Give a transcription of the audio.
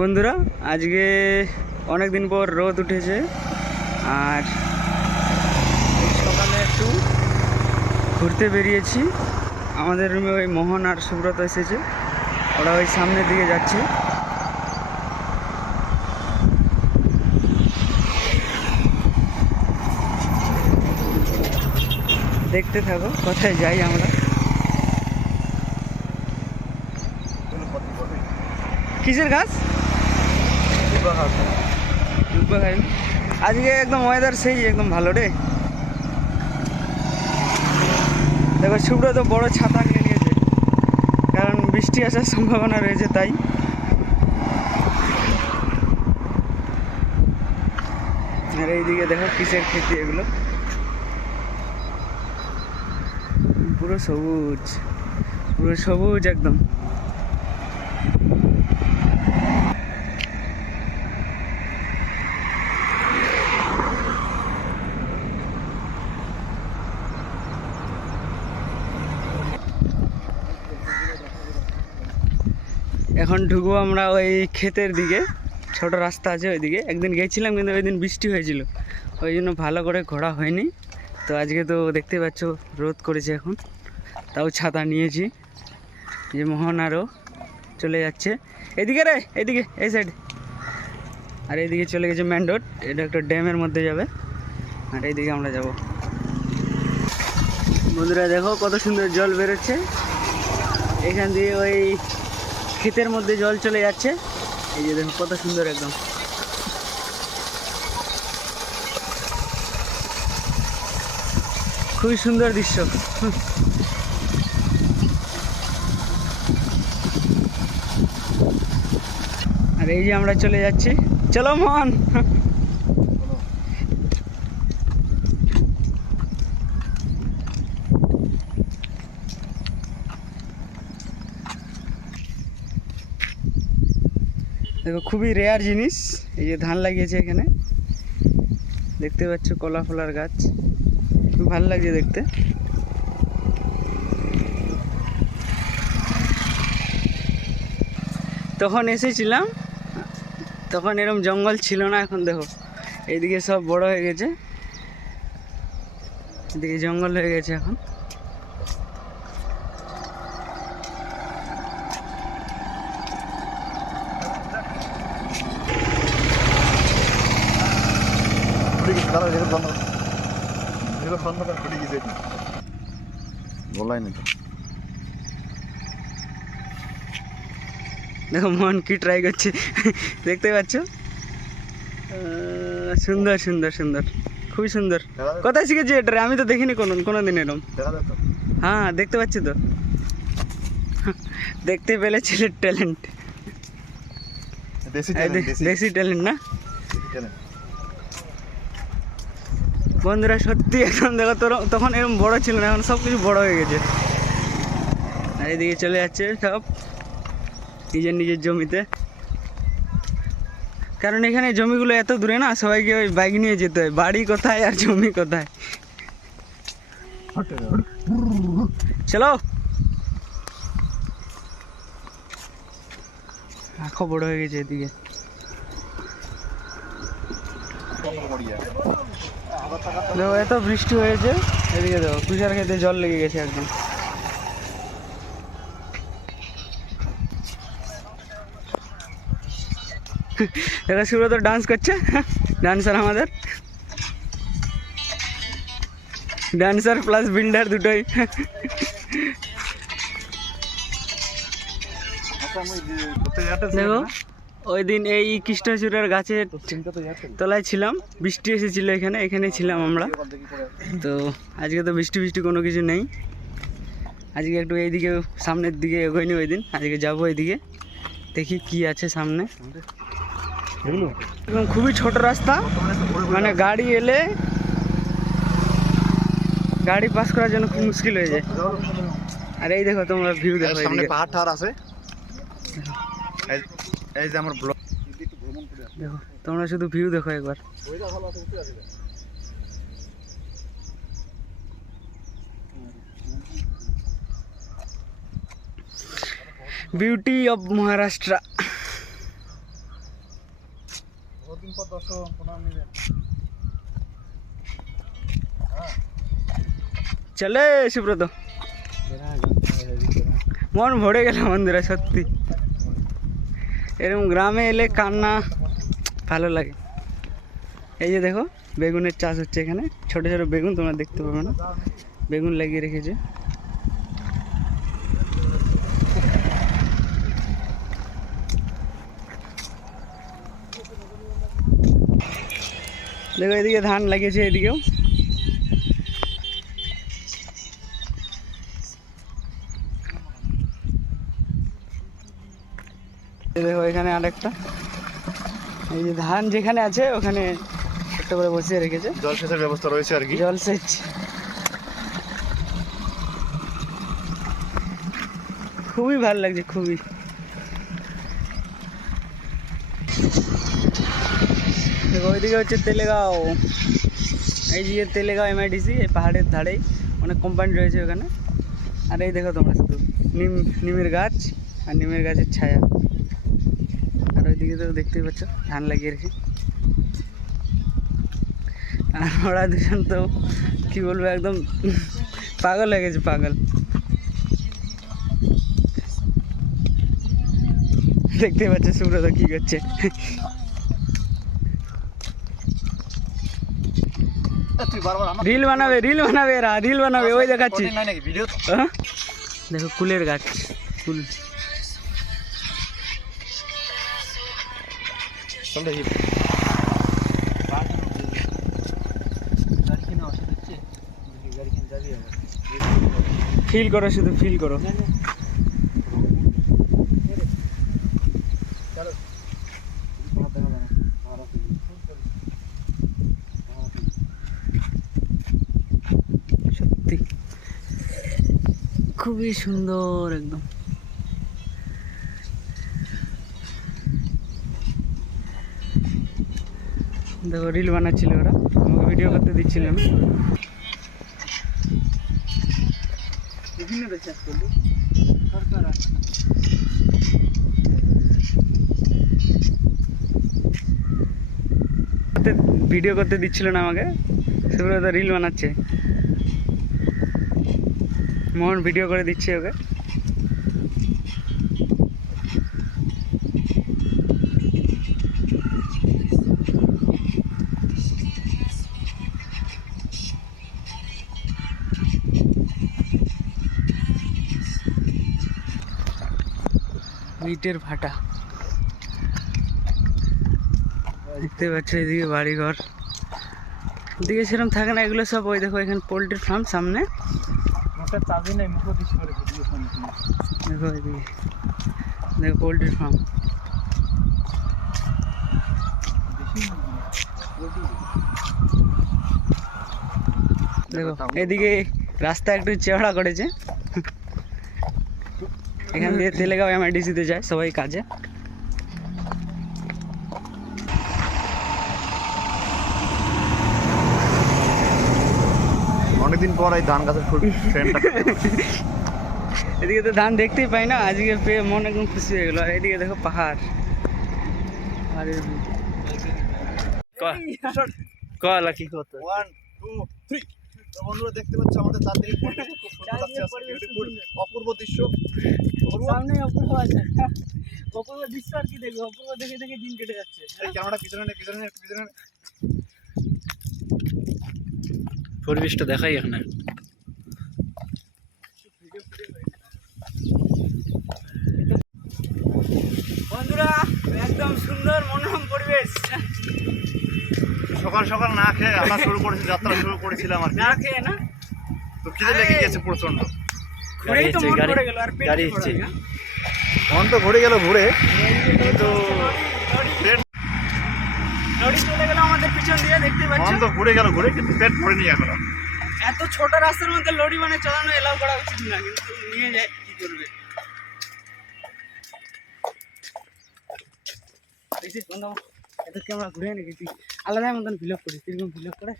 বন্ধুরা, আজকে অনেক দিন পর রোদ উঠেছে আর সকালে একটু ঘুরতে বেরিয়েছি। আমাদের রুমে ওই মোহন আর সুব্রত এসেছে, ওরা ওই সামনের দিকে যাচ্ছে। দেখতে থাকো কোথায় যাই আমরা। কিসের গাছ? আজকে একদম ওয়েদার সেই একদম ভালো রে। দেখো সুব্রত বড় ছাতা নিয়ে নিয়েছে, কারণ বৃষ্টি আসার সম্ভাবনা রয়েছে তাই। আর এইদিকে দেখো কিসের খেতি, এগুলো পুরো সবুজ, পুরো সবুজ একদম। এখন ঢুকবো আমরা ওই ক্ষেতের দিকে, ছোট রাস্তা আছে ওইদিকে। একদিন গেছিলাম কিন্তু ওই দিন বৃষ্টি হয়েছিল, ওই জন্য ভালো করে ঘোরা হয়নি। তো আজকে তো দেখতে পাচ্ছ রোদ করেছে এখন, তাও ছাতা নিয়েছি। যে মোহন আরও চলে যাচ্ছে এদিকে রে, এদিকে এই সাইড। আর এইদিকে চলে গেছে মেন রোড, এটা একটা ড্যামের মধ্যে যাবে। আর এইদিকে আমরা যাব। বন্ধুরা দেখো কত সুন্দর জল বেরোচ্ছে এখান দিয়ে, ওই ক্ষেতের মধ্যে জল চলে যাচ্ছে। এই যে দেখো কত সুন্দর একদম। খুবই সুন্দর দৃশ্য। আর এই যে আমরা চলে যাচ্ছি, চলো মোহন। দেখো খুবই রেয়ার জিনিস, এই যে ধান লাগিয়েছে এখানে, দেখতে পাচ্ছ কলা ফলার গাছ, খুব ভালো লাগছে দেখতে। তখন এসেছিলাম, তখন এরকম জঙ্গল ছিল না। এখন দেখো এইদিকে সব বড় হয়ে গেছে, এদিকে জঙ্গল হয়ে গেছে এখন। দেখো মন কি ট্রাই করছে, দেখতে পাচ্ছ? সুন্দর সুন্দর সুন্দর, খুবই সুন্দর। কোথায় শিখেছি এটা? আমি তো দেখিনি কোনোদিন এরকম। হ্যাঁ দেখতে পাচ্ছি তো, দেখতে পেলে ছেলের ট্যালেন্ট, দেশি ট্যালেন্ট না বন্ধুরা? সত্যি এখন দেখো, তখন এরকম বড় ছিল না, এখন সব কিছু বড় হয়ে গেছে। আর এদিকে চলে যাচ্ছে সব নিজের নিজের জমিতে, কারণ এখানে জমিগুলো এত দূরে না, সবাইকে ওই বাইক নিয়ে যেতে হয়। বাড়ি কোথায় আর জমি কোথায়। চলো, আঁখো বড় হয়ে গেছে এদিকে। দেখো এত বৃষ্টি হয়েছে, এদিকে দেখো তুষার খেতে জল লেগে গেছে একদম। দেখো সুব্রত ডান্স করছে, ডান্সার আমাদের, ডান্সার প্লাস বিল্ডার দুটোই। দেখো ওই দিন এই কৃষ্ণচূড়ার গাছের তলায় ছিলাম, বৃষ্টি এসেছিল এখানে ছিলাম আমরা। তো আজকে তো বৃষ্টি কোনো কিছু নেই। আজকে একটু এইদিকে সামনের দিকে এগোয়নি ওই দিন, আজকে যাবো এইদিকে, দেখি কি আছে সামনে। এবং খুবই ছোট রাস্তা, মানে গাড়ি এলে গাড়ি পাস করার জন্য খুব মুশকিল হয়ে যায়। আর এই দেখো তোমরা ভিউ দেখো, সামনে পাহাড় ঠাড় আছে। এই যে আমার ব্লগ দেখো, তোমরা শুধু ভিউ দেখো একবার। Beauty of Maharashtra. চলে সুব্রত, মন ভরে গেল বন্ধুরা সত্যি। এরকম গ্রামে এলে কান্না ভালো লাগে। এই যে দেখো বেগুনের চাষ হচ্ছে এখানে, ছোট ছোট বেগুন, তোমরা দেখতে পাবে না, বেগুন লাগিয়ে রেখেছে। দেখো এদিকে ধান লাগিয়েছে, এদিকেও। দেখো এখানে আরেকটা, এই যে ধান যেখানে আছে ওখানে একটা করে বসিয়ে রেখেছে, জলসেচের ব্যবস্থা রয়েছে আর কি, জলসেচ। খুবই ভালো লাগছে, খুবই। দেখো ওইদিকে হচ্ছে তেলেগাঁও, এই যে তেলেগাঁও MIDC, এই পাহাড়ের ধারেই অনেক কোম্পানি রয়েছে ওখানে। আর এই দেখো তোমরা শুধু নিমের গাছ আর নিমের গাছের ছায়া। আর ওইদিকে তো দেখতেই পাচ্ছ ধান লাগিয়ে রেখে। আর ওরা দুজন তো কি বলবো, একদম পাগল হয়ে গেছে, পাগল। দেখতে পাচ্ছ সুব্রত কি করছে। রিল বানাবে, রিল বানাবে, এরা রিল বানাবে, ওই দেখাচ্ছি। দেখো কুলের গাছ, কুল। ফিল করো, শুধু ফিল করো। সত্যি খুবই সুন্দর একদম। দেখো রিল বানাচ্ছিল ওরা, আমাকে ভিডিও করতে দিচ্ছিল না। বিভিন্ন দেশে সরকার ভিডিও করতে দিচ্ছিল না আমাকে, সেগুলো তো রিল বানাচ্ছে। মোহন ভিডিও করে দিচ্ছে ওকে। ইটের ভাটা দেখতে পাচ্ছ, এদিকে বাড়িঘর, এদিকে সেরকম থাকে না, এগুলো সব ওই দেখো এখানে পোলট্রির ফার্ম সামনে। দেখো এদিকে, দেখো পোলট্রির ফার্ম। দেখো এদিকে রাস্তা একটু চওড়া করেছে, এখান দিয়ে তেলেগাঁও MIDC-তে যায় সবাই কাজে। অনেকদিন পর এই ধান গাছের ট্রেনটা এদিকে তো ধান দেখতেই পাই না, আজকে পেয়ে মন একদম খুশি হয়ে গেল। আর এদিকে দেখো পাহাড়, কলা কি করতে। 1 2 3 তো বন্ধুরা দেখতে পাচ্ছ আমাদের চারদিকে পরিবেশ খুব সুন্দর লাগছে, আজকে বিউটিফুল অপূর্ব দৃশ্য। সামনে অপূর্ব আছে, অপূর্ব দৃশ্য আর কি দেখবো, অপূর্ব দেখে দেখে দিন কেটে যাচ্ছে। এই ক্যামেরাটা পিছনে নে, পিছনে নে, একটু পিছনে নে। পরিবেশটা দেখাই এখানে। বন্ধুরা একদম সুন্দর মনোরম পরিবেশ। সকাল সকাল না খেয়ে আমরা যাত্রা শুরু করেছিলাম আর না খেয়ে না, তো খিদে লেগে গেছে প্রচন্ড। ঘুরেই তো মন ভরে গেল, আর পেট ভরে গেল। মন তো ঘুরে গেল ঘুরে, কিন্তু লরি চলে গেল আমাদের পিছন দিয়ে, দেখতে পাচ্ছ। মন তো ঘুরে গেল ঘুরে, কিন্তু পেট ভরেনি এখনো। এত ছোট রাস্তার মধ্যে লরি মানে চালানো এলাও করা উচিত না, কিন্তু নিয়ে যায়, কি করবে। এত ক্যামেরা ঘুরে নিয়ে গেছি, আলাদা মতন ভিলগ করি, কিরকম ভিলগ করে।